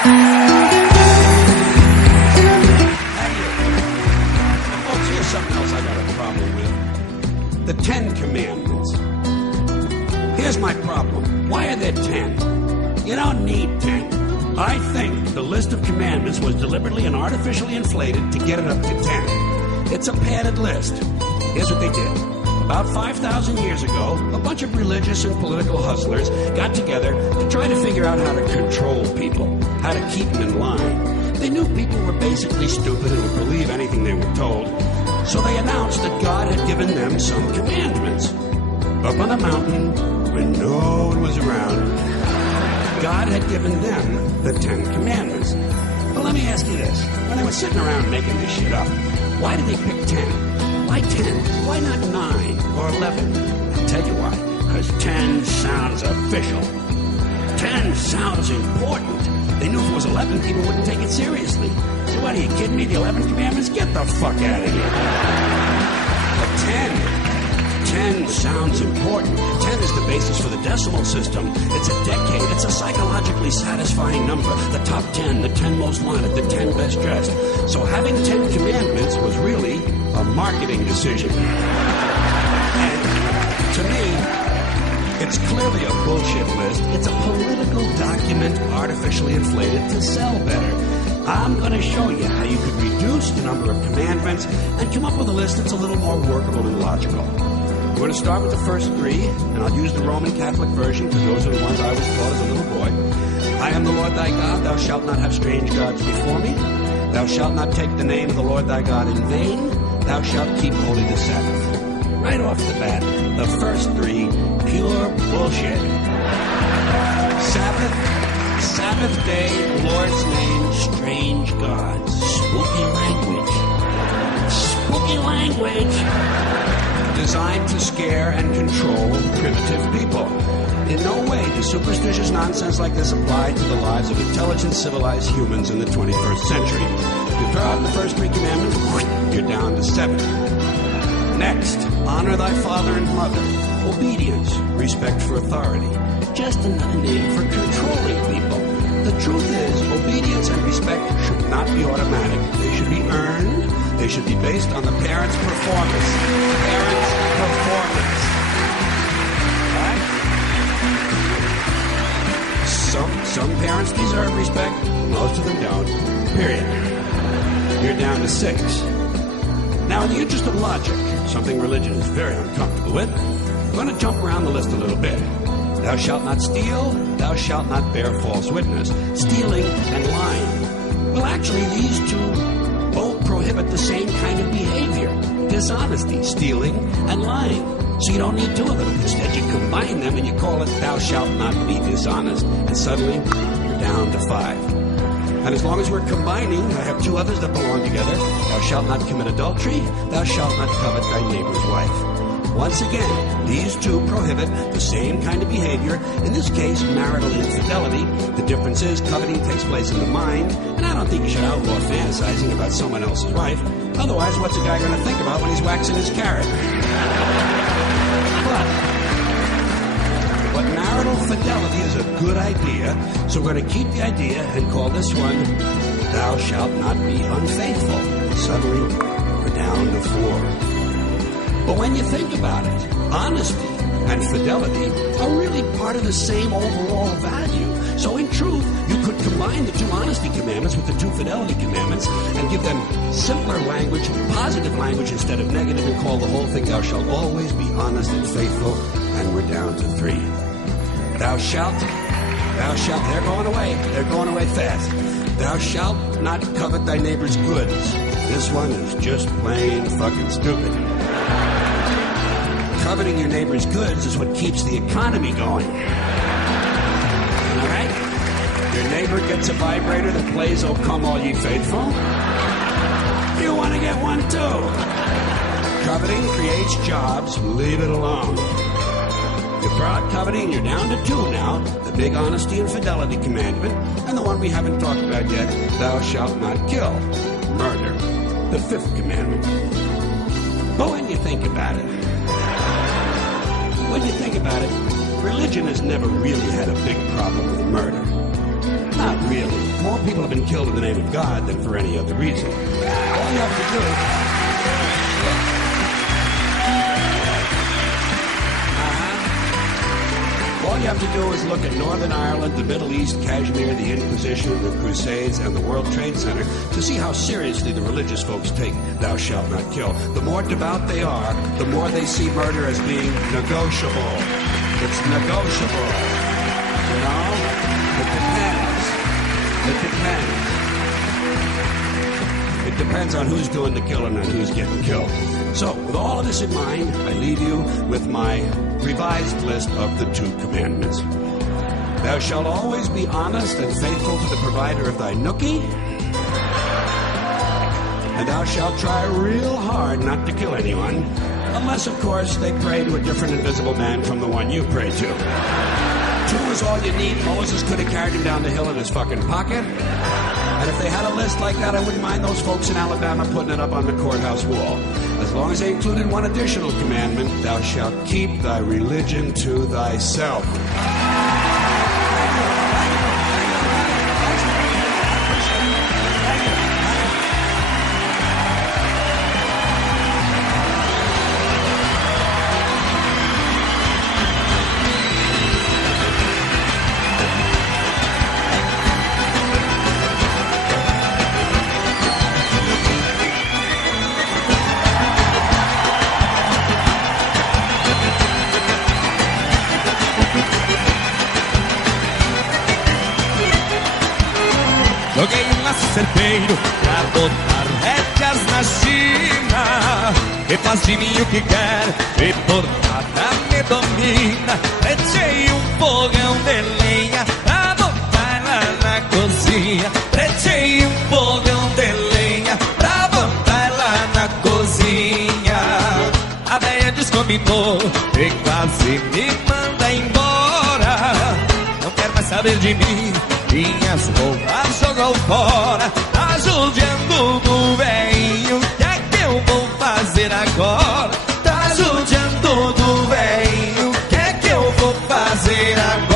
Folks, here's something else I got a problem with. The 10 Commandments. Here's my problem. Why are there 10? You don't need 10. I think the list of commandments was deliberately and artificially inflated to get it up to 10. It's a padded list. Here's what they did. About 5,000 years ago, a bunch of religious and political hustlers got together to try to figure out how to control people, how to keep them in line. They knew people were basically stupid and would believe anything they were told, so they announced that God had given them some commandments. Up on a mountain, when no one was around, God had given them the 10 Commandments. Well, let me ask you this. When they were sitting around making this shit up, why did they pick 10? Why 10? Why not 9 or 11? I'll tell you why. Because 10 sounds official. 10 sounds important. They knew if it was 11, people wouldn't take it seriously. So what, are you kidding me? The 11 Commandments? Get the fuck out of here. But 10 sounds important. 10 is the basis for the decimal system. It's a decade. It's a psychologically satisfying number. The top 10, the 10 most wanted, the 10 best dressed. So having 10 commandments was really a marketing decision. And to me, it's clearly a bullshit list. It's a political document artificially inflated to sell better. I'm going to show you how you could reduce the number of commandments and come up with a list that's a little more workable and logical. We're going to start with the first 3, and I'll use the Roman Catholic version because those are the ones I was taught as a little boy. I am the Lord thy God. Thou shalt not have strange gods before me. Thou shalt not take the name of the Lord thy God in vain. Thou shalt keep holy the Sabbath. Right off the bat, the first 3, pure bullshit. Sabbath day, Lord's name, strange gods. Spooky language. Designed to scare and control primitive people. In no way does superstitious nonsense like this apply to the lives of intelligent, civilized humans in the 21st century. You throw out the first 3 commandments, you're down to 7. Next, honor thy father and mother. Obedience, respect for authority. Just another name for controlling people. The truth is, obedience and respect should not be automatic. They should be earned. They should be based on the parents' performance. Right? Some parents deserve respect. Most of them don't. Period. You're down to 6. Now, in the interest of logic, something religion is very uncomfortable with, I'm going to jump around the list a little bit. Thou shalt not steal. Thou shalt not bear false witness. Stealing and lying. Well, actually, these 2 both prohibit the same kind of behavior. Dishonesty, stealing, and lying. So you don't need 2 of them. Instead, you combine them and you call it thou shalt not be dishonest. And suddenly, you're down to 5. And as long as we're combining, I have 2 others that belong together. Thou shalt not commit adultery. Thou shalt not covet thy neighbor's wife. Once again, these 2 prohibit the same kind of behavior, in this case, marital infidelity. The difference is coveting takes place in the mind, and I don't think you should outlaw fantasizing about someone else's wife. Otherwise, what's a guy going to think about when he's waxing his carrot? But marital fidelity is a good idea, so we're going to keep the idea and call this one, thou shalt not be unfaithful. Suddenly, we're down to 4. But when you think about it, honesty and fidelity are really part of the same overall value. So in truth, you could combine the 2 honesty commandments with the 2 fidelity commandments and give them simpler language, positive language instead of negative, and call the whole thing, thou shalt always be honest and faithful, and we're down to 3. Thou shalt, they're going away fast. Thou shalt not covet thy neighbor's goods. This one is just plain fucking stupid. Coveting your neighbor's goods is what keeps the economy going. All right? Your neighbor gets a vibrator that plays "Oh Come All Ye Faithful." You want to get one too. Coveting creates jobs. Leave it alone. You're proud coveting, you're down to 2 now. The big honesty and fidelity commandment, and the one we haven't talked about yet, thou shalt not kill. Murder. The 5th commandment. But when you think about it, religion has never really had a big problem with murder. Not really. More people have been killed in the name of God than for any other reason. All you have to do... All you have to do is look at Northern Ireland, the Middle East, Kashmir, the Inquisition, the Crusades, and the World Trade Center to see how seriously the religious folks take thou shalt not kill. The more devout they are, the more they see murder as being negotiable. It's negotiable. You know? It depends. It depends on who's doing the killing and who's getting killed. So, with all of this in mind, I leave you with my revised list of the 2 commandments. Thou shalt always be honest and faithful to the provider of thy nookie. And thou shalt try real hard not to kill anyone, unless, of course, they pray to a different invisible man from the one you pray to. 2 is all you need. Moses could have carried him down the hill in his fucking pocket. And if they had a list like that, I wouldn't mind those folks in Alabama putting it up on the courthouse wall. As long as they included one additional commandment, thou shalt keep thy religion to thyself. Joguei um laço certeiro pra botar rédeas na China. E faz de mim o que quer, e por nada me domina. Pretei um fogão de lenha pra botar lá na cozinha. Pretei um fogão de lenha pra botar lá na cozinha. A véia descombinou e quase me manda embora. Não quer mais saber de mim, minhas roupas jogou fora. Tá judiando do velhinho, o que é que eu vou fazer agora? Tá judiando do velhinho, o que é que eu vou fazer agora?